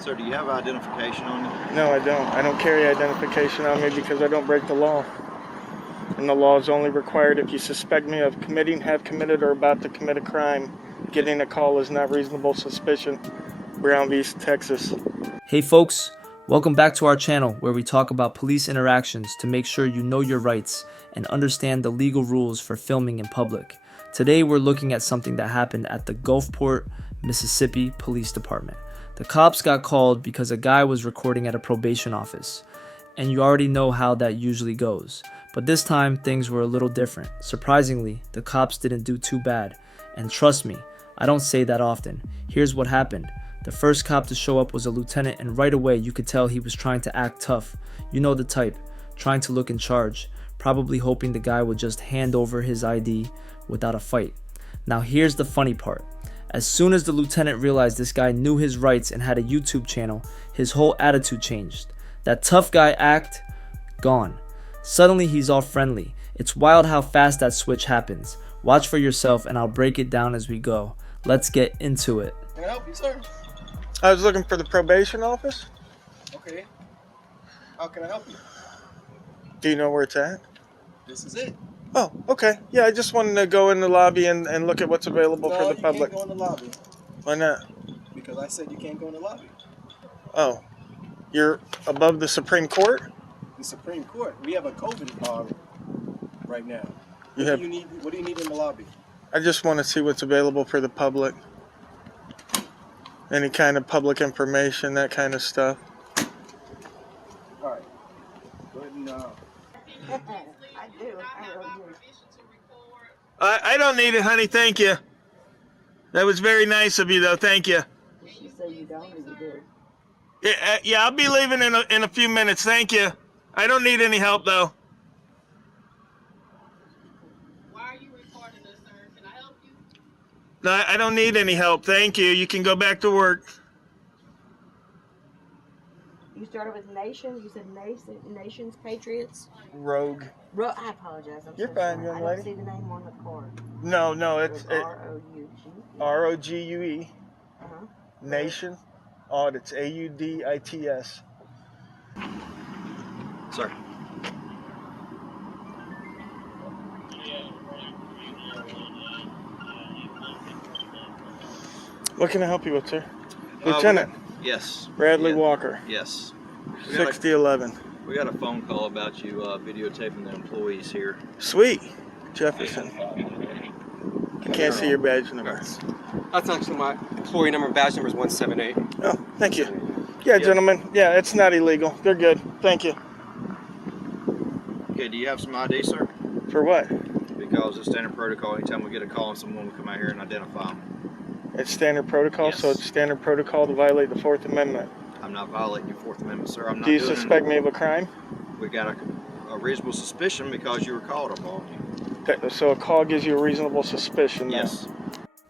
Sir, do you have identification on you? No, I don't. I don't carry identification on me because I don't break the law. And the law is only required if you suspect me of committing, have committed, or about to commit a crime. Getting a call is not reasonable suspicion. Brown v. Texas. Hey folks, welcome back to our channel where we talk about police interactions to make sure you know your rights and understand the legal rules for filming in public. Today we're looking at something that happened at the Gulfport, Mississippi Police Department. The cops got called because a guy was recording at a probation office, and you already know how that usually goes. But this time things were a little different. Surprisingly, the cops didn't do too bad, and trust me, I don't say that often. Here's what happened. The first cop to show up was a lieutenant, and right away you could tell he was trying to act tough. You know the type, trying to look in charge, probably hoping the guy would just hand over his ID without a fight. Now here's the funny part. As soon as the lieutenant realized this guy knew his rights and had a YouTube channel, his whole attitude changed. That tough guy act, gone. Suddenly he's all friendly. It's wild how fast that switch happens. Watch for yourself and I'll break it down as we go. Let's get into it. Can I help you, sir? I was looking for the probation office. Okay. How can I help you? Do you know where it's at? This is it. Oh, okay. Yeah, I just wanted to go in the lobby and look at what's available for the you public. can't go in the lobby. Why not? Because I said you can't go in the lobby. Oh, you're above the Supreme Court? The Supreme Court. We have a COVID right now. You What have. do you need? What do you need in the lobby? I just want to see what's available for the public. Any kind of public information, that kind of stuff. All right. Go ahead and. I do. I don't need it, honey. Thank you. That was very nice of you, though. Thank you. She said you don't, or you do? Yeah, I'll be leaving in a few minutes. Thank you. I don't need any help, though. Why are you recording us, sir? Can I help you? No, I don't need any help. Thank you. You can go back to work. You started with Nation. You said Nations, Patriots. Rogue. I apologize. I'm You're so fine, sorry. young I lady. don't see the name on the card. No, It it's was R-O-U-G. ROGUE. Uh-huh. Nation. Audits. AUDITS. Sir. What can I help you with, sir? Lieutenant Yes. Bradley Yeah. Walker. Yes. 6011. We got a phone call about you videotaping the employees here. Sweet. Jefferson. I can't see your badge number. That's actually my employee number. Badge number is 178. Oh, thank you. Yeah, gentlemen. Yeah, it's not illegal. They're good. Thank you. Okay, do you have some ID, sir? For what? Because it's standard protocol. Anytime we get a call on someone, we come out here and identify them. It's standard protocol, Yes. so it's standard protocol to violate the Fourth Amendment. I'm not violating your Fourth Amendment, sir. I'm not Do you doing suspect me of a crime? We got a reasonable suspicion because you were called upon. So a call gives you a reasonable suspicion. Then. Yes.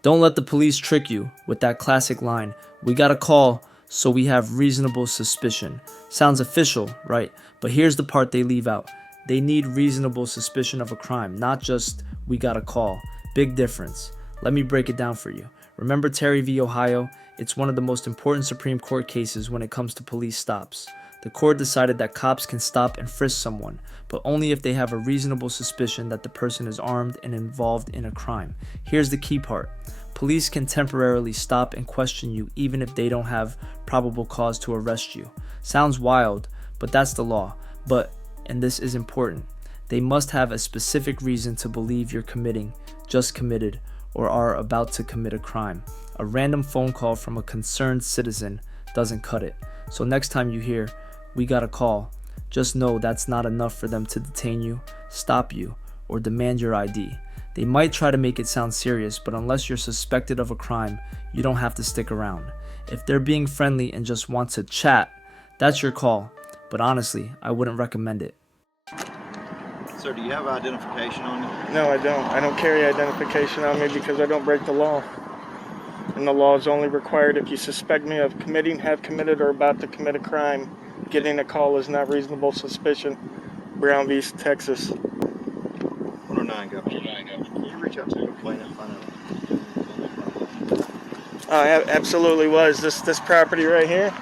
Don't let the police trick you with that classic line, "We got a call, so we have reasonable suspicion." Sounds official, right? But here's the part they leave out. They need reasonable suspicion of a crime, not just "we got a call." Big difference. Let me break it down for you. Remember Terry v. Ohio? It's one of the most important Supreme Court cases when it comes to police stops. The court decided that cops can stop and frisk someone, but only if they have a reasonable suspicion that the person is armed and involved in a crime. Here's the key part. Police can temporarily stop and question you even if they don't have probable cause to arrest you. Sounds wild, but that's the law. But, and this is important, they must have a specific reason to believe you're just committed, or are about to commit a crime. A random phone call from a concerned citizen doesn't cut it. So next time you hear, "We got a call," just know that's not enough for them to detain you, stop you, or demand your ID. They might try to make it sound serious, but unless you're suspected of a crime, you don't have to stick around. If they're being friendly and just want to chat, that's your call. But honestly, I wouldn't recommend it. Sir, do you have identification on you? No, I don't. I don't carry identification on me because I don't break the law. And the law is only required if you suspect me of committing, have committed, or about to commit a crime. Getting a call is not reasonable suspicion. Brown v. Texas. 109, go. Can you reach out to the complainant and find out? Absolutely was. This property right here?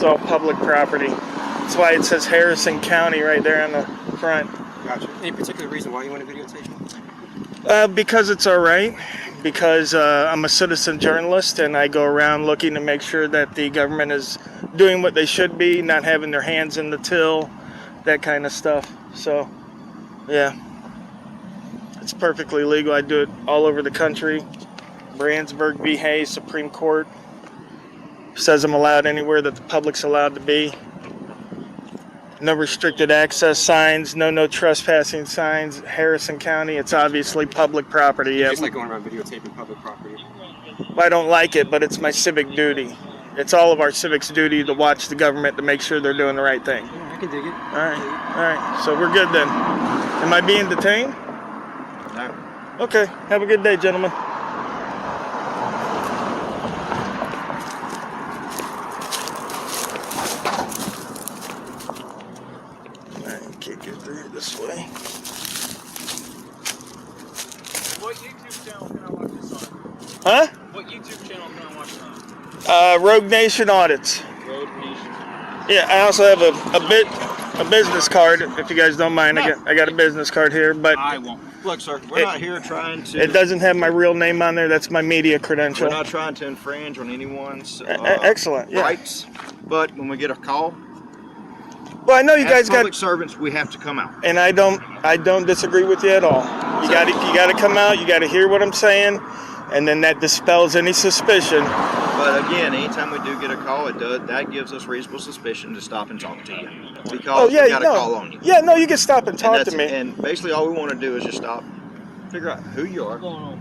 It's all public property. That's why it says Harrison County right there on the front. Gotcha. Any particular reason why you want to videotape? Because it's all right. Because I'm a citizen journalist and I go around looking to make sure that the government is doing what they should be, not having their hands in the till, that kind of stuff. So, yeah, it's perfectly legal. I do it all over the country. Brandsburg v. Hayes, Supreme Court says I'm allowed anywhere that the public's allowed to be. No restricted access signs, no trespassing signs. Harrison County, it's obviously public property. Yeah. Just like going around videotaping public property. I don't like it, but it's my civic duty. It's all of our civic's duty to watch the government to make sure they're doing the right thing. Yeah, I can dig it. All right. So we're good then. Am I being detained? No. Okay. Have a good day, gentlemen. Can't get through this way. What YouTube channel can I watch this on? Huh? What YouTube channel can I watch this on? Rogue Nation Audits. Road Nation. Yeah, I also have a business card, if you guys don't mind. I got a business card here, but I won't. Look, sir, we're not here trying to. it doesn't have my real name on there. That's my media credential. We're not trying to infringe on anyone's Excellent. Yeah. rights. But when we get a call, Well, I know you as guys public got, servants, we have to come out. and I don't disagree with you at all. You got to come out. You got to hear what I'm saying, and then that dispels any suspicion. But again, anytime we do get a call, that gives us reasonable suspicion to stop and talk to you because Oh yeah, we got a no. call on you. Yeah, no, you can stop and talk to me. And basically, all we want to do is just stop, figure out who you are.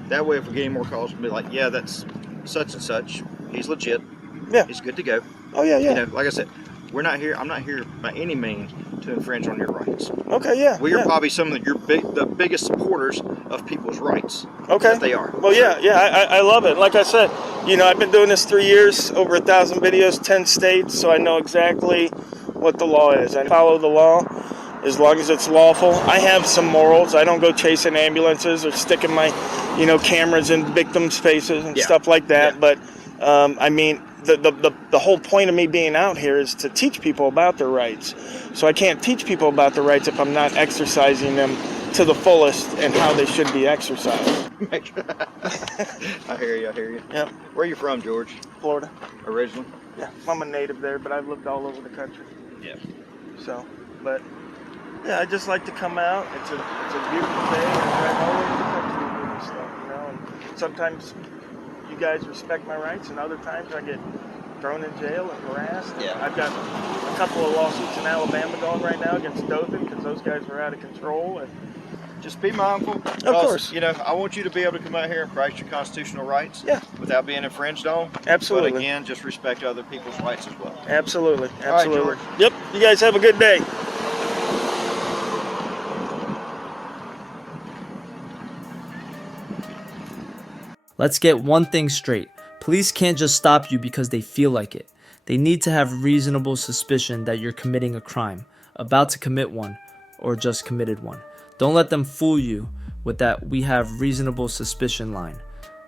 That way, if we get any more calls, we'll be like, yeah, that's such and such. He's legit. Yeah. He's good to go. Oh yeah, yeah. You know, like I said, we're not here. I'm not here by any means to infringe on your rights. Okay, yeah. We are yeah. probably some of the biggest supporters of people's rights. Okay. That they are. Well, yeah, I love it. Like I said, I've been doing this 3 years, over 1,000 videos, 10 states, so I know exactly what the law is. I follow the law as long as it's lawful. I have some morals. I don't go chasing ambulances or sticking my, cameras in victims' faces and stuff like that. Yeah. But, I mean, the whole point of me being out here is to teach people about their rights. So I can't teach people about their rights if I'm not exercising them to the fullest and how they should be exercised. I hear you. Yeah. Where are you from, George? Florida. Originally? Yeah, I'm a native there, but I've lived all over the country. Yeah. So, but yeah, I just like to come out. It's a beautiful day. I drive all over the country doing stuff, And sometimes you guys respect my rights, and other times I get thrown in jail and harassed. Yeah. I've got a couple of lawsuits in Alabama going right now against Dothan because those guys were out of control. And Just be mindful. Of course. I want you to be able to come out here and practice your constitutional rights. Yeah. Without being infringed on. Absolutely. But again, just respect other people's rights as well. Absolutely. right, George. Yep. You guys have a good day. Let's get one thing straight. Police can't just stop you because they feel like it. They need to have reasonable suspicion that you're committing a crime, about to commit one, or just committed one. Don't let them fool you with that "we have reasonable suspicion" line.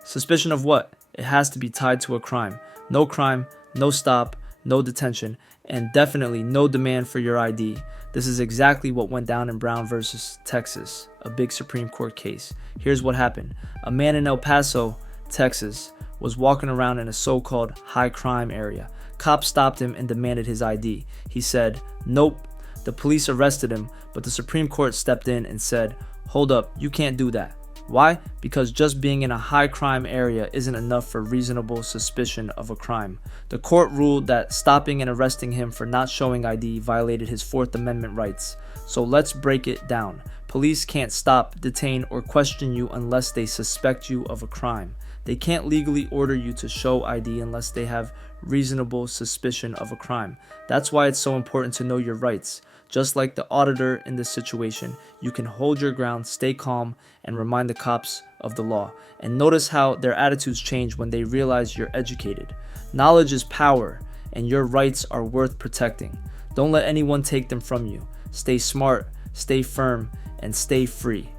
Suspicion of what? It has to be tied to a crime. No crime, no stop, no detention, and definitely no demand for your ID. This is exactly what went down in Brown versus Texas, a big Supreme Court case. Here's what happened. A man in El Paso, Texas, was walking around in a so-called high crime area. Cops stopped him and demanded his ID. He said, "Nope." The police arrested him, but the Supreme Court stepped in and said, "Hold up, you can't do that." Why? Because just being in a high crime area isn't enough for reasonable suspicion of a crime. The court ruled that stopping and arresting him for not showing ID violated his Fourth Amendment rights. So let's break it down. Police can't stop, detain, or question you unless they suspect you of a crime. They can't legally order you to show ID unless they have reasonable suspicion of a crime. That's why it's so important to know your rights. Just like the auditor in this situation, you can hold your ground, stay calm, and remind the cops of the law. And notice how their attitudes change when they realize you're educated. Knowledge is power, and your rights are worth protecting. Don't let anyone take them from you. Stay smart, stay firm, and stay free.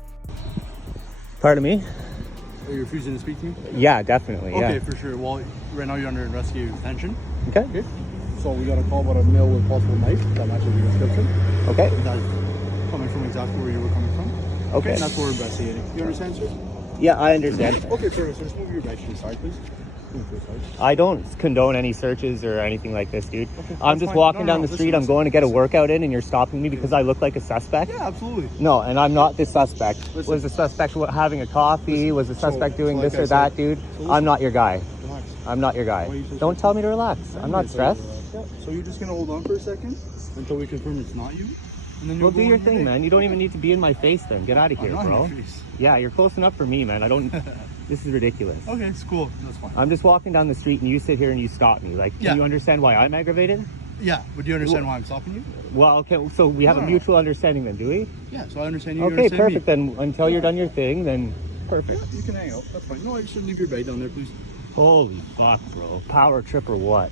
Pardon me? Are you refusing to speak to me? Yeah, definitely. Okay, Yeah. for sure. Well, right now you're under investigative detention. Okay. So we got a call about a male with possible knife that matches the description. Okay. That's coming from exactly where you were coming from. Okay. And that's what we're investigating. You understand, sir? Yeah, I understand. Okay, perfect. So just move your bike to the side, please. Move to the side. I don't condone any searches or anything like this, dude. Okay, I'm that's just fine. walking No, down no, the street. listen, I'm going to get a listen. workout in, and you're stopping me because I look like a suspect. Yeah, absolutely. No, and I'm not the suspect. Listen. Was the suspect having a coffee? Was the suspect doing like this I or that, said, dude? listen. I'm not your guy. Relax. I'm not your guy. Why are you so Don't stressed? tell me to relax. I'm not stressed. Yeah. So you're just gonna hold on for a second until we confirm it's not you, and then Well, you'll do go your on thing, day. man. You don't even need to be in my face then. Get out of I'm here, not in bro. your face. Yeah, you're close enough for me, man. I don't... This is ridiculous. Okay, it's cool. That's fine. I'm just walking down the street and you sit here and you stop me. Like, Yeah. do you understand why I'm aggravated? Yeah, but do you understand why I'm stopping you? Well, okay, so we have No, a no. mutual understanding then, do we? Yeah, so I understand you. Okay, understand perfect. Me. Then until you're done your thing, then perfect. Yeah, you can hang out. That's fine. No, you should leave your bag down there, please. Holy fuck, bro. Power trip or what?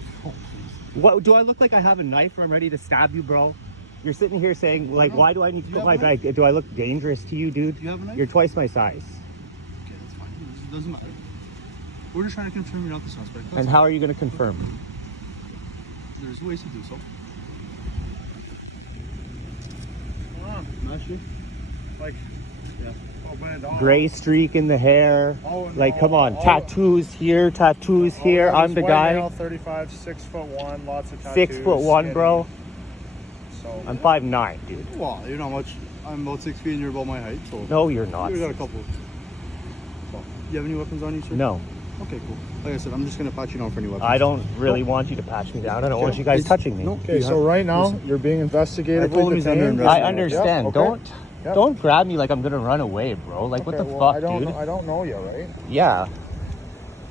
What, do I look like I have a knife or I'm ready to stab you, bro? You're sitting here saying, like, No. why do I need to You put have my a knife? bag? Do I look dangerous to you, dude? Do you have a knife? You're twice my size. Okay, that's fine. It doesn't matter. We're just trying to confirm you're not the suspect. That's And how are you going to confirm? all. There's ways to do so. Not you? Like, Yeah. open it up. Gray streak in the hair. Oh, Like, no. come on. Oh. Tattoos here, tattoos here. yeah, I'm he's the white guy. male, 35, 6'1", lots of tattoos. 6'1", bro. So I'm 5'9", dude. Well, you're not much. I'm about 6 feet and you're about my height, so. No, you're not. You got a couple. So, you have any weapons on you, sir? No, Okay, cool. Like I said, I'm just gonna pat you down for any weapons. I don't really want you to patch me down. I don't want you guys It's- touching me. No. okay, you so have- right now listen. you're being investigated. I told him he's under I investigation. understand. Yep, okay. Yep. Don't grab me like I'm gonna run away, bro. Like what Okay, the well, fuck, I don't dude? I don't know you, right? Yeah.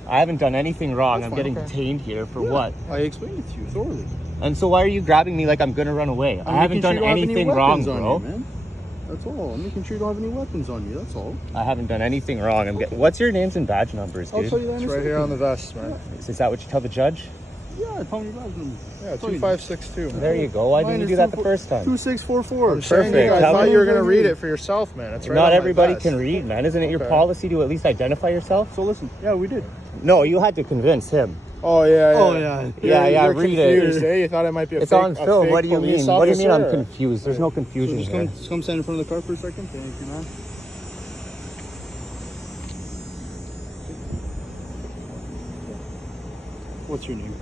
I haven't done anything wrong. I'm fine, getting okay. detained here for Yeah, what? I explained it to you thoroughly. And so why are you grabbing me like I'm gonna run away? I haven't making sure done you don't have any anything wrong, weapons on bro. you, man. That's all. I'm making sure you don't have any weapons on you. That's all. I haven't done anything wrong. What's your names and badge numbers, I'll dude? tell you that. It's in a right here second. on the vest, man. Is that what you tell the judge? Yeah, tell me your badge number. Yeah, Tell you. 2562. There you go. Why didn't you do that the first time? 2644. I'm saying Perfect. I Tell thought me- you were gonna read it for yourself, man. It's right on Not my everybody vest. can read, man. Isn't it your Okay. policy to at least identify yourself? So listen. Yeah, we did. No, you had to convince him. Oh yeah. Oh, yeah. Yeah, You're read it. confused, eh? You thought it might be a It's fake, on a film. fake What do you police mean? What do you mean I'm officer? confused? There's no So confusion just here. come stand in front of the car for a second. Thank you, man. What's your name?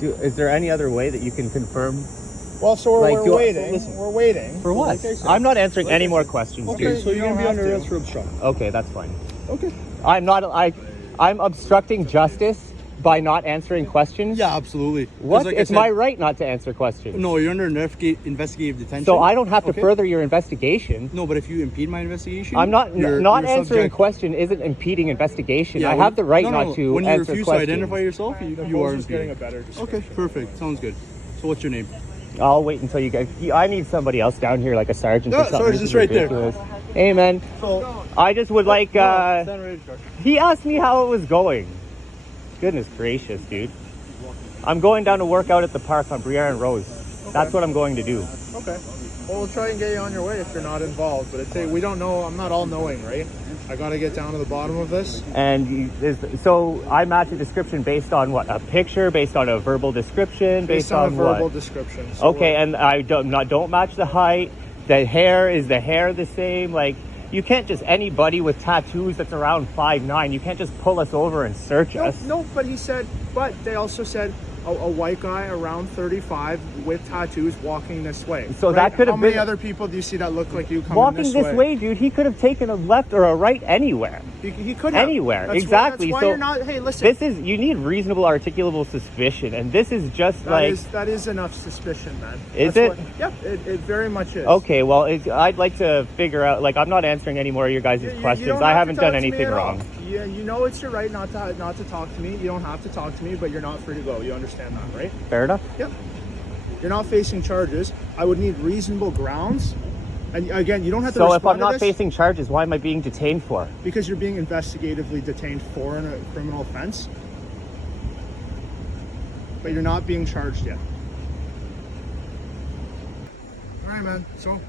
Is there any other way that you can confirm? Well, so Like, we're waiting. listen. We're waiting. For what? Like I said- I'm not answering any more questions, Okay, dude. so you're you gonna be don't under have arrest to. for obstruction. Okay, that's fine. Okay. I'm obstructing justice by not answering questions? Yeah, absolutely. 'Cause What? like I It's said- my right not to answer questions. No, you're under investigative detention. So I don't have to Okay. further your investigation. No, but if you impede my investigation, I'm not you're answering subject- question isn't impeding investigation. Yeah, I when- have the right no, no, not to when you answer refuse questions. to identify yourself, you are just getting a impeding. better description. Okay, perfect. Sounds good. So what's your name? I'll wait until you guys. I need somebody else down here, like a sergeant. Yeah, or something. sergeant's This is right there. ridiculous. Hey, man. So, I just would like. stand ready to start. He asked me how it was going. Goodness gracious, dude. I'm going down to work out at the park on Briere and Rose. That's what I'm going to do. Okay. Well, we'll try and get you on your way if you're not involved. But we don't know. I'm not all knowing, right? I got to get down to the bottom of this. And so I match a description based on what? A picture, based on a verbal description, Based on a verbal what? description. So Okay, and I don't match the height. The hair, is the hair the same? Like, you can't just, anybody with tattoos that's around 5'9", you can't just pull us over and search us. No, but they also said a white guy around 35 with tattoos walking this way. So that could have How many been- other people do you see that look like you coming Walking this this way, dude, he could have taken a left or a right anywhere. He could have. Anywhere, That's exactly. Why, that's why So you're not. Hey, listen. You need reasonable articulable suspicion, and this is just that is enough suspicion, man. Is That's it? Yep, it very much is. Okay, well, I'd like to figure out, like, I'm not answering any more of your guys' You questions. don't I have to haven't talk done to me anything at all. wrong. Yeah, you know it's your right not to talk to me. You don't have to talk to me, but you're not free to go. You understand that, right? Fair enough. Yep. You're not facing charges. I would need reasonable grounds. And again, you don't have to So if respond I'm to not this facing charges, why am I being detained for? because you're being investigatively detained for a criminal offense. But you're not being charged yet. All right, man. So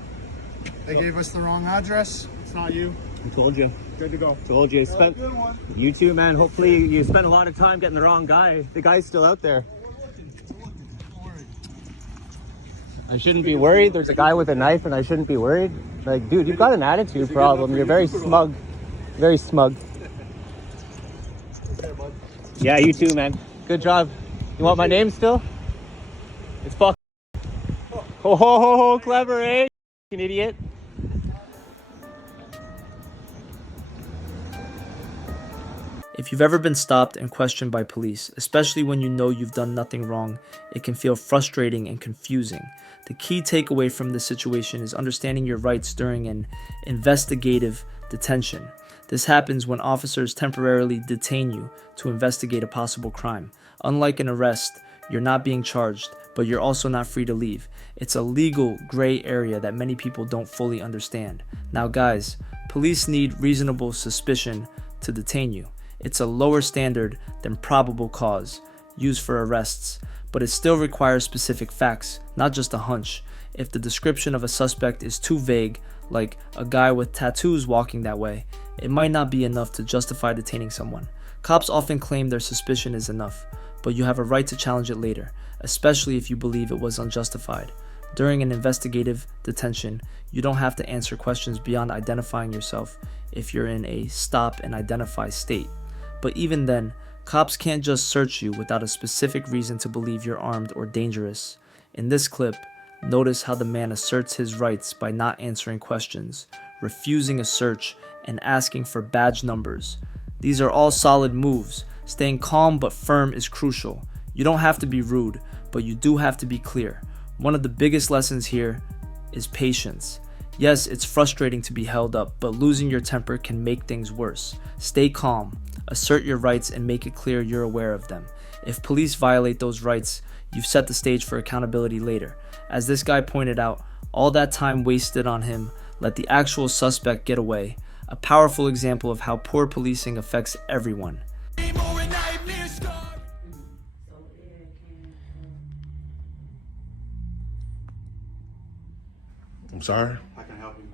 they gave us the wrong address. It's not you. I told you. Good to go. Told you. You too, man. Hopefully you spent a lot of time getting the wrong guy. The guy's still out there. I shouldn't be worried. There's a guy with a knife and I shouldn't be worried. Like, dude, you've got an attitude problem. You're very smug. Very smug. Yeah, you too, man. Good job. You want my name still? It's fuck. Oh, clever, eh? You idiot. If you've ever been stopped and questioned by police, especially when you know you've done nothing wrong, it can feel frustrating and confusing. The key takeaway from this situation is understanding your rights during an investigative detention. This happens when officers temporarily detain you to investigate a possible crime. Unlike an arrest, you're not being charged, but you're also not free to leave. It's a legal gray area that many people don't fully understand. Now guys, police need reasonable suspicion to detain you. It's a lower standard than probable cause used for arrests, but it still requires specific facts, not just a hunch. If the description of a suspect is too vague, like a guy with tattoos walking that way, it might not be enough to justify detaining someone. Cops often claim their suspicion is enough, but you have a right to challenge it later, especially if you believe it was unjustified. During an investigative detention, you don't have to answer questions beyond identifying yourself if you're in a stop and identify state. But even then, cops can't just search you without a specific reason to believe you're armed or dangerous. In this clip, notice how the man asserts his rights by not answering questions, refusing a search, and asking for badge numbers. These are all solid moves. Staying calm but firm is crucial. You don't have to be rude, but you do have to be clear. One of the biggest lessons here is patience. Yes, it's frustrating to be held up, but losing your temper can make things worse. Stay calm, assert your rights, and make it clear you're aware of them. If police violate those rights, you've set the stage for accountability later. As this guy pointed out, all that time wasted on him let the actual suspect get away. A powerful example of how poor policing affects everyone. I'm sorry? I can help you.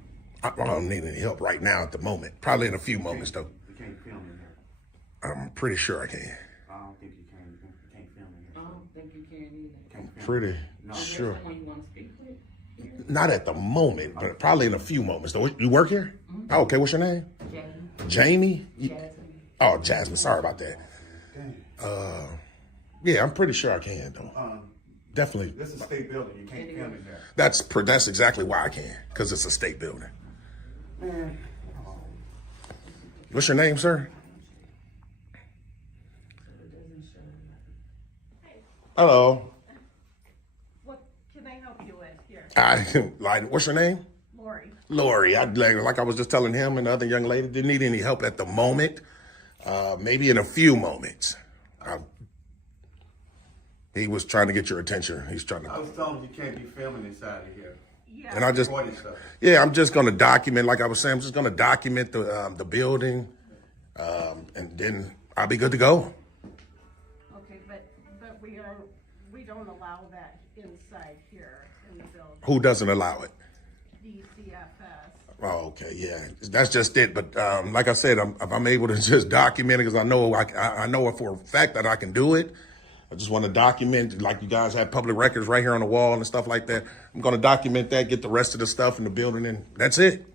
I don't need any help right now at the moment. Probably in a few moments, though. You can't film in here. I'm pretty sure I can. I don't think you can. You can't film in here. I don't think you can either. Can't film. Pretty No. sure. Someone you want to speak with? Not at the moment, but probably in a few moments, though. You work here? Oh, okay. What's your name? Jamie? Oh, Jasmine. Sorry about that. Yeah, I'm pretty sure I can, though. Definitely. This is a state building. You can't film in here. That's exactly why I can, because it's a state building. Man. What's your name, sir? Hello. What can I help you with here? What's your name? Lori. Lori. Like I was just telling him and the other young lady, didn't need any help at the moment. Maybe in a few moments. He was trying to get your attention. He's trying to. I was telling him you can't be filming inside of here. Yeah. And I just, Recording stuff. yeah, I'm just going to document, like I was saying, I'm just going to document the building, and then I'll be good to go. Okay, but we don't allow that inside here in the building. Who doesn't allow it? DCFS. Oh, okay, yeah, that's just it. But like I said, I'm able to just document it because I know I know for a fact that I can do it. I just want to document, like you guys have public records right here on the wall and stuff like that. I'm going to document that, get the rest of the stuff in the building, and that's it.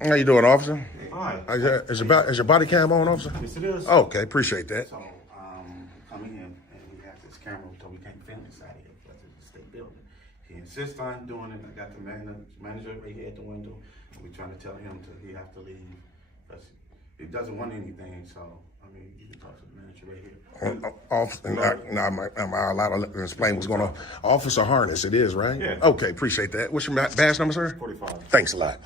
How you doing, officer? Hi. Is your body cam on, officer? Yes, it is. Okay, appreciate that. So, coming in, and we have this camera, so we can't film inside of here because it's a state building. He insists on doing it. I got the manager right here at the window. We're trying to tell him he have to leave because he doesn't want anything. So, I mean, you can talk to the manager right here. Am I allowed to explain what's going on? Officer Harness, it is, right? Yeah. Okay, appreciate that. What's your badge number, sir? 45. Thanks a lot.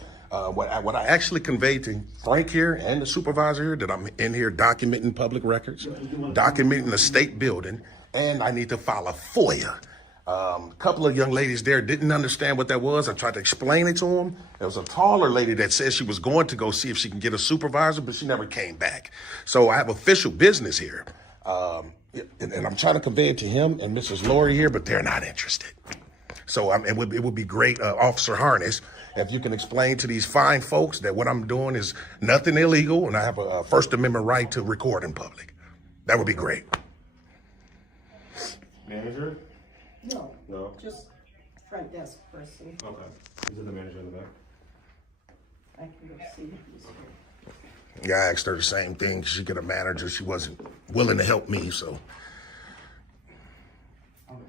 What I actually conveyed to Frank here and the supervisor here, that I'm in here documenting public records, documenting the state building, and I need to file a FOIA. A couple of young ladies there didn't understand what that was. I tried to explain it to them. There was a taller lady that said she was going to go see if she can get a supervisor, but she never came back. So I have official business here. and I'm trying to convey it to him and Mrs. Lori here, but they're not interested. So it would be great, Officer Harness, if you can explain to these fine folks that what I'm doing is nothing illegal and I have a First Amendment right to record in public. That would be great. Manager? No, No. just front desk person. Okay. Is it the manager in the back? I can go see if he's here. Yeah, I asked her the same thing. She could have manager. She wasn't willing to help me, so.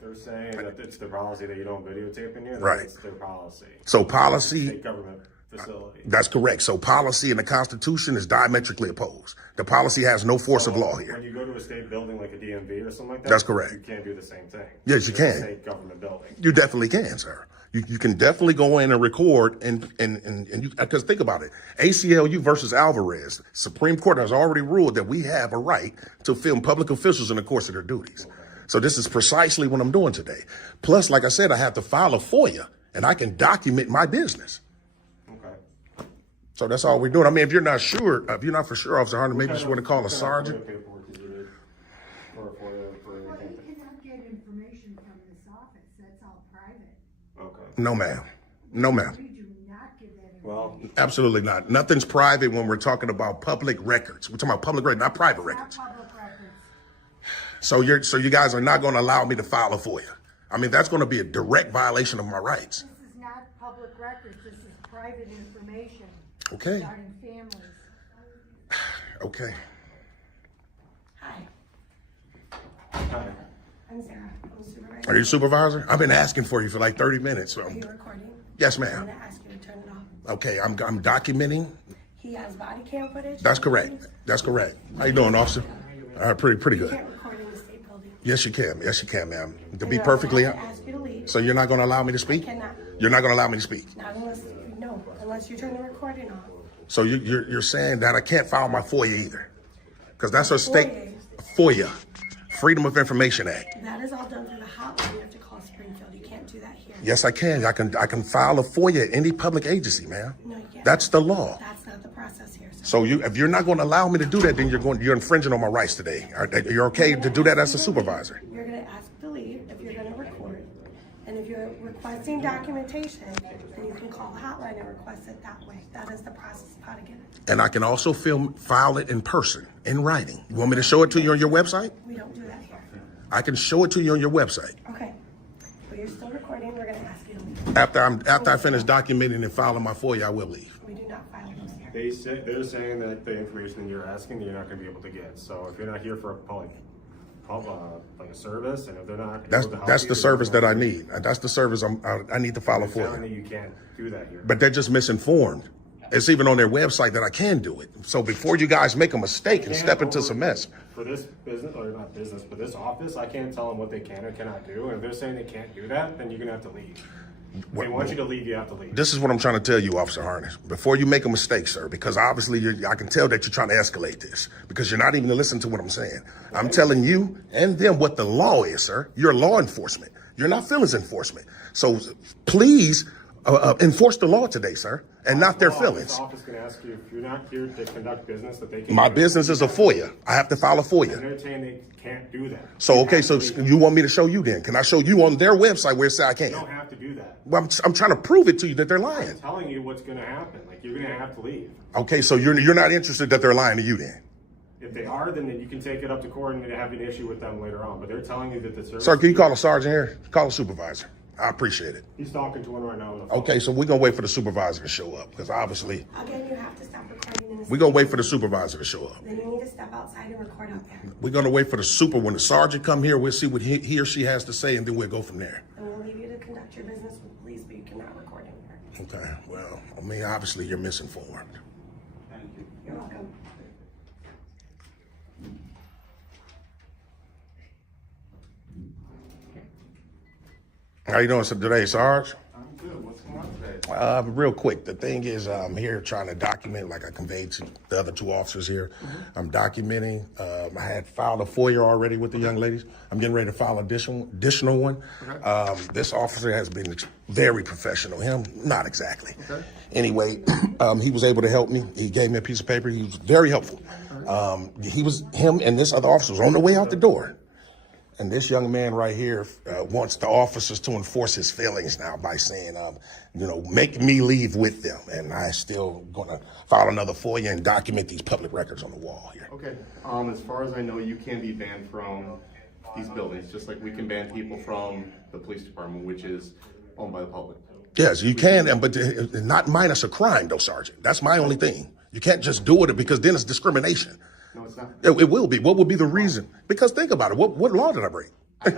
They're saying that it's their policy that you don't videotape in here. Right. It's their policy. So policy, State government facility. that's correct. So policy in the Constitution is diametrically opposed. The policy has no force of law here. When you go to a state building like a DMV or something like that, That's correct. You can't do the same thing. Yes, you It's a can. state government building. You definitely can, sir. You can definitely go in and record and you, because think about it, ACLU versus Alvarez, Supreme Court has already ruled that we have a right to film public officials in the course of their duties. So this is precisely what I'm doing today. Plus, like I said, I have to file a FOIA and I can document my business. Okay. So that's all we're doing. I mean, if you're not sure, if you're not for sure, Officer Hunter, maybe you just want to call a sergeant. What kind of paperwork did you need? Or for Well, anything? you cannot get information from this office, that's all private. Okay. No, ma'am. No, ma'am. We do not give that information. Well, Absolutely not. Nothing's private when we're talking about public records. We're talking about public records, not private Not records. public records. So you guys are not going to allow me to file a FOIA. I mean, that's going to be a direct violation of my rights. This is not public records, this is private information. Okay. Regarding families. Okay. Hi, hi. I'm Sarah. I'm a supervisor. Are you supervisor? I've been asking for you for like 30 minutes. So. Are you recording? Yes, I'm ma'am. gonna ask you to turn it off. Okay, I'm documenting. He has body cam footage. That's correct. That's correct. How you doing, officer? All right, pretty You good. can't record in the state building. Yes, you can. Yes, you can, ma'am. To be And perfectly. I have to ask you to leave. So you're not going to allow me to speak? Cannot. You're not going to allow me to speak. Not unless unless you turn the recording off. So you're saying that I can't file my FOIA either, because that's a state FOIA, Freedom of Information Act. That is all done through the hotline. You have to call Springfield. You can't do that here. Yes, I can. I can file a FOIA at any public agency, ma'am. No, you can't. That's the law. That's not the process here. Sir. So if you're not going to allow me to do that, then you're infringing on my rights today. You're okay to do that as a supervisor. You're gonna ask to leave if you're gonna record, and if you're requesting documentation, then you can call the hotline and request it that way. That is the process of how to get it. And I can also file it in person, in writing. You want me to show it to you on your website? We don't do that here. I can show it to you on your website. Okay, but you're still recording. We're gonna ask you to leave. After I finish documenting and filing my FOIA, I will leave. We do not file those here. They're saying that the information that you're asking, you're not going to be able to get. So if you're not here for like a service, and if they're not, able to help That's you, the service that I need. That's the service I need to file a they're telling FOIA. you you can't do that here. But they're just misinformed. It's even on their website that I can do it. So before you guys make a mistake and step into some mess. For this business, or not business, but this office, I can't tell them what they can or cannot do. And if they're saying they can't do that, then you're going to have to leave. If they want you to leave, you have to leave. This is what I'm trying to tell you, Officer Harness. Before you make a mistake, sir, because obviously I can tell that you're trying to escalate this because you're not even listening to what I'm saying. I'm telling you and them what the law is, sir. You're law enforcement. You're not feelings enforcement. So please enforce the law today, sir, and not their feelings. This office can ask you if you're not here to conduct business that they can. My business is a FOIA. I have to file a And FOIA. they're saying they can't do that. So, okay, so you want me to show you then? Can I show you on their website where it says I You can't? don't have to do that. Well, I'm trying to prove it to you that they're lying. I'm telling you what's going to happen. Like, you're going to have to leave. Okay, so you're not interested that they're lying to you then? If they are, then you can take it up to court and have an issue with them later on. But they're telling you that the service. Sir, can you call a sergeant here? Call a supervisor. I appreciate it. He's talking to one right now on the phone. Okay, so we're going to wait for the supervisor to show up because obviously Again, you have to stop recording in the we're going to wait for the supervisor to show up. Then you need to step outside and record out there. We're going to wait for the when the sergeant come here, we'll see what he or she has to say and then we'll go from there. And we'll leave you to conduct your business with police, but you cannot record in here. Okay, well, I mean, obviously you're misinformed. You're welcome. How you doing today, Sarge? I'm good. What's going on today? Real quick, the thing is, I'm here trying to document, like I conveyed to the other two officers here. I'm documenting. I had filed a FOIA already with the young ladies. I'm getting ready to file additional one. This officer has been very professional. Him, not exactly. Anyway, he was able to help me. He gave me a piece of paper. He was very helpful. Him and this other officer was on the way out the door. And this young man right here wants the officers to enforce his feelings now by saying, make me leave with them. And I still gonna file another FOIA and document these public records on the wall here. Okay. As far as I know, you can be banned from these buildings, just like we can ban people from the police department, which is owned by the public. Yes, you can, but not minus a crime, though, Sergeant. That's my only thing. You can't just do it because then it's discrimination. No, it's not. It will be. What would be the reason? Because think about it. What law did I break? I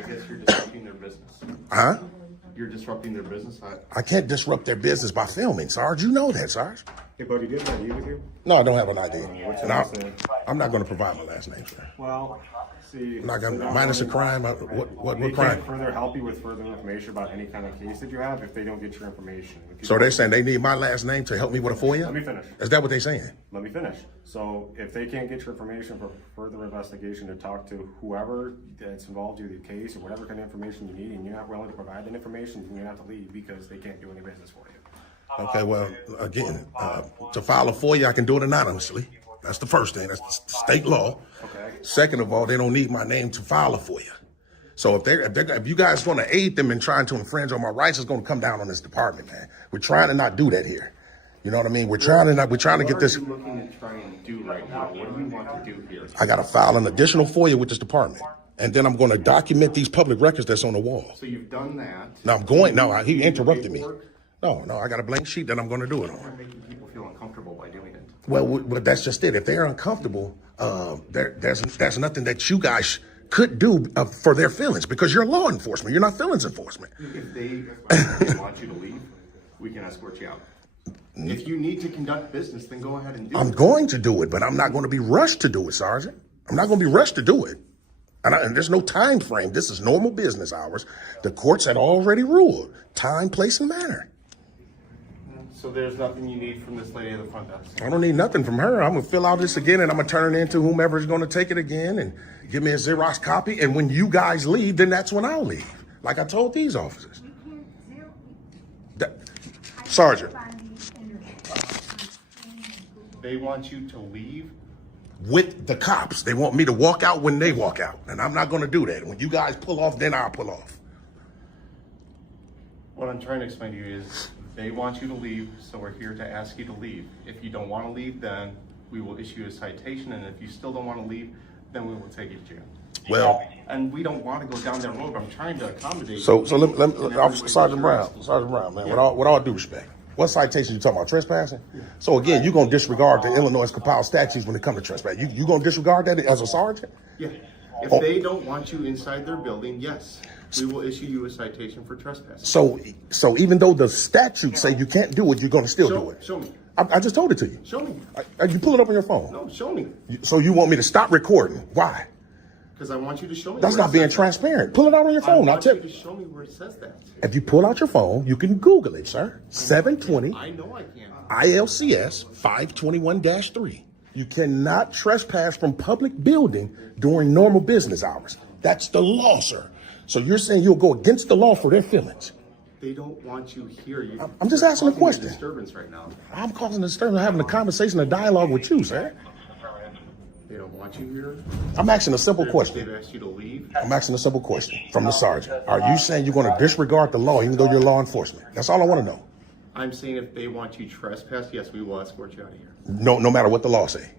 guess you're disrupting their business. Huh? You're disrupting their business. I can't disrupt their business by filming, Sarge. You know that, Sarge. Hey, buddy, do you have an ID with you? No, I don't have an ID. What's And your last name? I'm not going to provide my last name, sir. Well, see, I'm not going to minus a crime. What they crime? can't further help you with further information about any kind of case that you have if they don't get your information. So they're saying they need my last name to help me with a FOIA? Let me finish. Is that what they're saying? Let me finish. So if they can't get your information for further investigation to talk to whoever that's involved in the case or whatever kind of information you need, and you're not willing to provide that information, then you have to leave because they can't do any business for you. Okay, well, again, to file a FOIA, I can do it anonymously. That's the first thing. That's the state law. Okay. Second of all, they don't need my name to file a FOIA. So if you guys want to aid them in trying to infringe on my rights, it's going to come down on this department, man. We're trying to not do that here. You know what I mean? We're trying to get this. What are you looking to try and do right now? What do you want to do here? I got to file an additional FOIA with this department. And then I'm going to document these public records that's on the wall. So you've done that. No, he interrupted me. No, I got a blank sheet that I'm going to do it on. You're making people feel uncomfortable by doing it. Well, that's just it. If they're uncomfortable, there's nothing that you guys could do for their feelings because you're law enforcement. You're not feelings enforcement. If they want you to leave, we can escort you out. If you need to conduct business, then go ahead and do it. I'm going to do it, but I'm not going to be rushed to do it, Sergeant. I'm not going to be rushed to do it. And there's no time frame. This is normal business hours. The courts had already ruled time, place, and manner. So there's nothing you need from this lady at the front desk? I don't need nothing from her. I'm going to fill out this again, and I'm going to turn it into whomever's going to take it again and give me a Xerox copy. And when you guys leave, then that's when I'll leave, like I told these officers. Sergeant. They want you to leave? With the cops. They want me to walk out when they walk out. And I'm not going to do that. When you guys pull off, then I'll pull off. What I'm trying to explain to you is they want you to leave, so we're here to ask you to leave. If you don't want to leave, then we will issue a citation. And if you still don't want to leave, then we will take you to jail. Well, and we don't want to go down that road. I'm trying to accommodate. So Sergeant Brown, man, Yeah. with all due respect, what citation you talking about? Trespassing? Yeah. So again, you're gonna disregard the Illinois compiled statutes when it comes to trespass. You gonna disregard that as a sergeant? Yeah. If they don't want you inside their building, yes, we will issue you a citation for trespassing. So even though the statutes say you can't do it, you're gonna still do it. Show me. I just told it to you. Show me. You pull it up on your phone. No, show me. So you want me to stop recording? Why? Because I want you to show me. That's not being transparent. Pull it out on your phone. I want you to show me where it says that. If you pull out your phone, you can Google it, sir. 720 I know I can. ILCS 521-3. You cannot trespass from public building during normal business hours. That's the law, sir. So you're saying you'll go against the law for their feelings? They don't want you here. I'm just asking a question. Disturbance right now. I'm causing a disturbance. I'm having a conversation, a dialogue with you, sir. They don't want you here. I'm asking a simple question. They've asked you to leave. I'm asking a simple question from the sergeant. Are you saying you're going to disregard the law even though you're law enforcement? That's all I want to know. I'm saying if they want you trespass, yes, we will escort you out of here. No matter what the law say.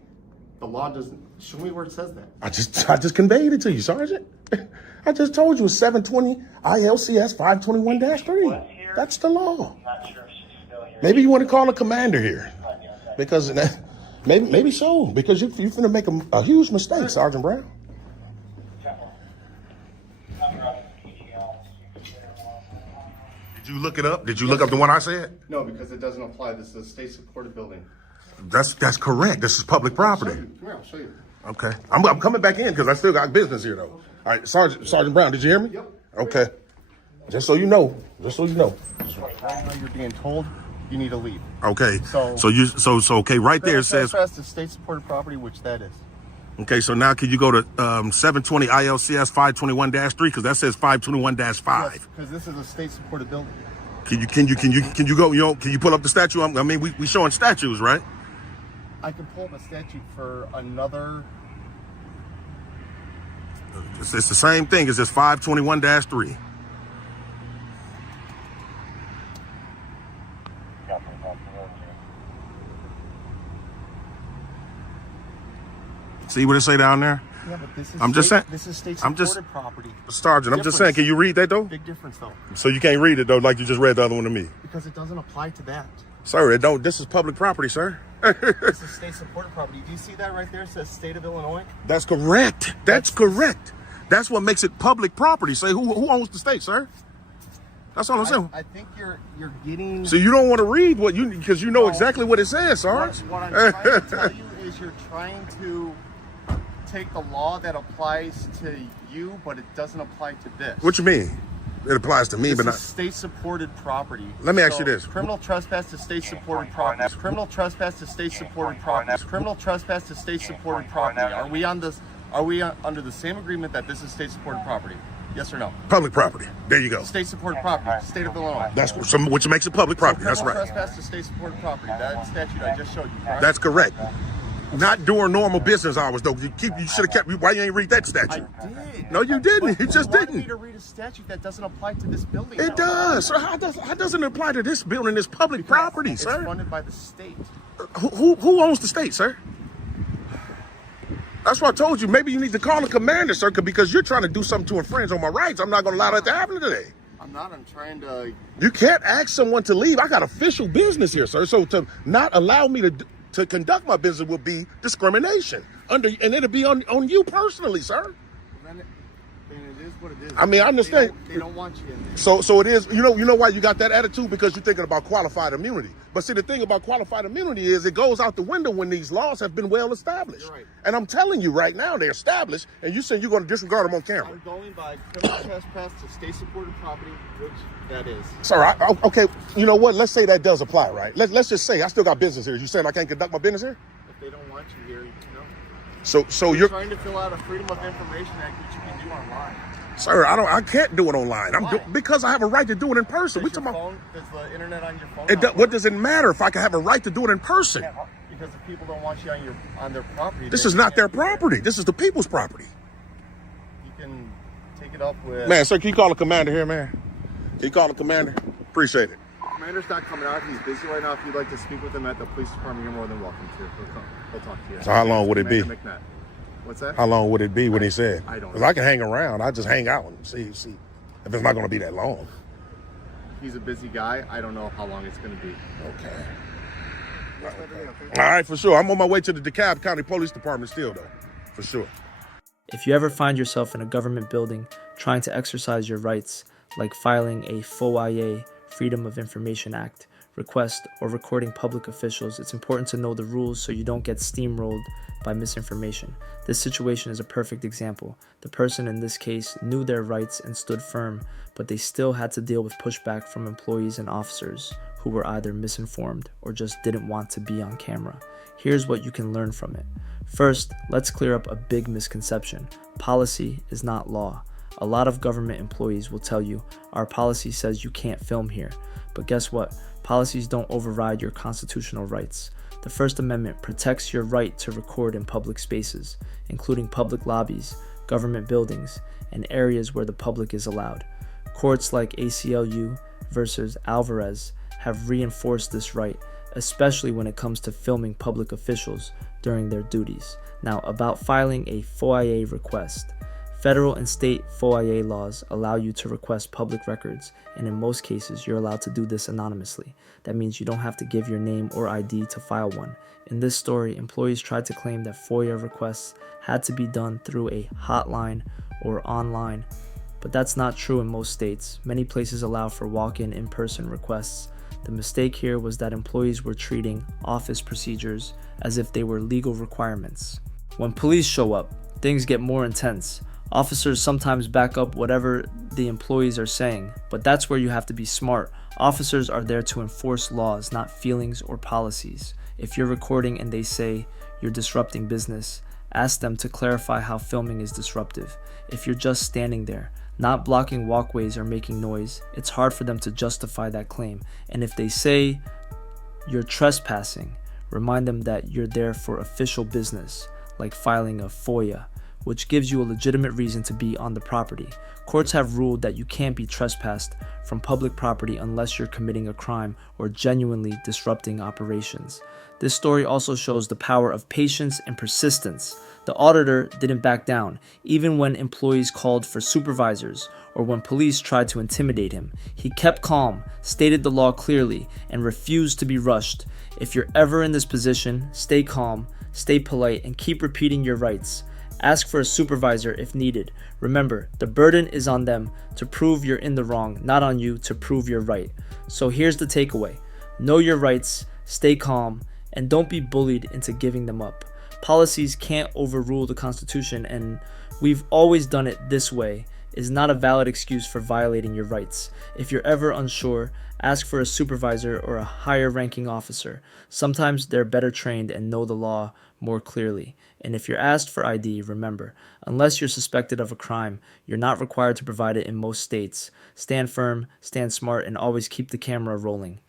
The law doesn't. Show me where it says that. I just conveyed it to you, Sergeant. I just told you it's 720 ILCS 521-3. That's the law. Maybe you want to call a commander here, because maybe so, because you're finna make a huge mistake, Sergeant Brown. Did you look it up? Did you look up the one I said? No, because it doesn't apply. This is a state-supported building. That's correct. This is public property. Come here, I'll show you. Okay. I'm coming back in because I still got business here, though. All right, Sergeant Brown, did you hear me? Yep. Okay. Just so you know. Right now you're being told you need to leave. Okay. So okay, right there it says trespass to state-supported property, which that is. Okay, so now can you go to 720 ILCS 521-3 because that says 521-5. Yes, because this is a state-supported building. Can you go? Can you pull up the statue? I mean, we showing statues, right? I can pull up a statute for another It's the same thing as this 521-3. See what it say down there? Yeah, but this is I'm just saying. This is state I'm just supported property. Sergeant, I'm just saying, can you read that though? Big difference though. So you can't read it though, like you just read the other one to me. Because it doesn't apply to that. Sir, it don't. This is public property, sir. This is state supported property. Do you see that right there? It says state of Illinois. That's correct. That's correct. That's what makes it public property. Say who owns the state, sir? That's all I'm saying. I think you're getting. So you don't want to read what you because you know exactly what it says, Sarge. What I'm trying to tell you is you're trying to take the law that applies to you, but it doesn't apply to this. What you mean? It applies to me, This but is not. state-supported property. Let me ask you this. Criminal trespass to state-supported property. Criminal trespass to state-supported property. Criminal trespass to state-supported property. Are we on this? Are we under the same agreement that this is state-supported property? Yes or no? Public property. There you go. State-supported property. State of Illinois. That's which makes it public property. That's Criminal right. trespass to state-supported property. That statute I just showed you. Correct? That's correct. Not during normal business hours, though. You should have kept. Why you ain't read that statute? I did. No, you didn't. You just You wanted didn't. me to read a statute that doesn't apply to this building. It does. So how doesn't it apply to this building? It's public property, It's sir. funded by the state. Who owns the state, sir? That's what I told you. Maybe you need to call the commander, sir, because you're trying to do something to infringe on my rights. I'm not going to allow that to happen today. I'm not. I'm trying to. You can't ask someone to leave. I got official business here, sir. So to not allow me to conduct my business would be discrimination. And it'll be on you personally, sir. Then it is what it is. I mean, I understand. They don't want you in there. So it is. You know why you got that attitude? Because you're thinking about qualified immunity. But see, the thing about qualified immunity is it goes out the window when these laws have been well established. You're right. And I'm telling you right now, they're established, and you said you're going to disregard them on camera. I'm going by criminal trespass to state-supported property, which that is. Sir, okay, you know what? Let's say that does apply, right? Let's just say I still got business here. You saying I can't conduct my business here? If they don't want you here, no. So you're trying to fill out a Freedom of Information Act, which you can do online. Sir, I can't do it online. Because I have a right to do it in person. Does the internet on your phone? What does it matter if I can have a right to do it in person? Because if people don't want you on their property. This is not their property. This is the people's property. You can take it up with. Man, sir, can you call the commander here, man? Can you call the commander? Appreciate it. Commander's not coming out. He's busy right now. If you'd like to speak with him at the police department, you're more than welcome to. He'll talk to you. So how long would it be? McNatt. What's that? How long would it be when he said? I don't know. Because I can hang around. I just hang out and see if it's not going to be that long. He's a busy guy. I don't know how long it's going to be. Okay. All right, for sure. I'm on my way to the DeKalb County Police Department still, though. For sure. If you ever find yourself in a government building trying to exercise your rights, like filing a FOIA, Freedom of Information Act, request or recording public officials, it's important to know the rules so you don't get steamrolled by misinformation. This situation is a perfect example. The person in this case knew their rights and stood firm, but they still had to deal with pushback from employees and officers who were either misinformed or just didn't want to be on camera. Here's what you can learn from it. First, let's clear up a big misconception. Policy is not law. A lot of government employees will tell you, our policy says you can't film here. But guess what? Policies don't override your constitutional rights. The First Amendment protects your right to record in public spaces, including public lobbies, government buildings, and areas where the public is allowed. Courts like ACLU versus Alvarez have reinforced this right, especially when it comes to filming public officials during their duties. Now, about filing a FOIA request. Federal and state FOIA laws allow you to request public records, and in most cases, you're allowed to do this anonymously. That means you don't have to give your name or ID to file one. In this story, employees tried to claim that FOIA requests had to be done through a hotline or online, but that's not true in most states. Many places allow for walk-in, in-person requests. The mistake here was that employees were treating office procedures as if they were legal requirements. When police show up, things get more intense. Officers sometimes back up whatever the employees are saying, but that's where you have to be smart. Officers are there to enforce laws, not feelings or policies. If you're recording and they say you're disrupting business, ask them to clarify how filming is disruptive. If you're just standing there, not blocking walkways or making noise, it's hard for them to justify that claim. And if they say you're trespassing, remind them that you're there for official business, like filing a FOIA, which gives you a legitimate reason to be on the property. Courts have ruled that you can't be trespassed from public property unless you're committing a crime or genuinely disrupting operations. This story also shows the power of patience and persistence. The auditor didn't back down, even when employees called for supervisors or when police tried to intimidate him. He kept calm, stated the law clearly, and refused to be rushed. If you're ever in this position, stay calm, stay polite, and keep repeating your rights. Ask for a supervisor if needed. Remember, the burden is on them to prove you're in the wrong, not on you to prove you're right. So here's the takeaway. Know your rights, stay calm, and don't be bullied into giving them up. Policies can't overrule the Constitution, and we've always done it this way is not a valid excuse for violating your rights. If you're ever unsure, ask for a supervisor or a higher ranking officer. Sometimes they're better trained and know the law more clearly. And if you're asked for ID, remember, unless you're suspected of a crime, you're not required to provide it in most states. Stand firm, stand smart, and always keep the camera rolling.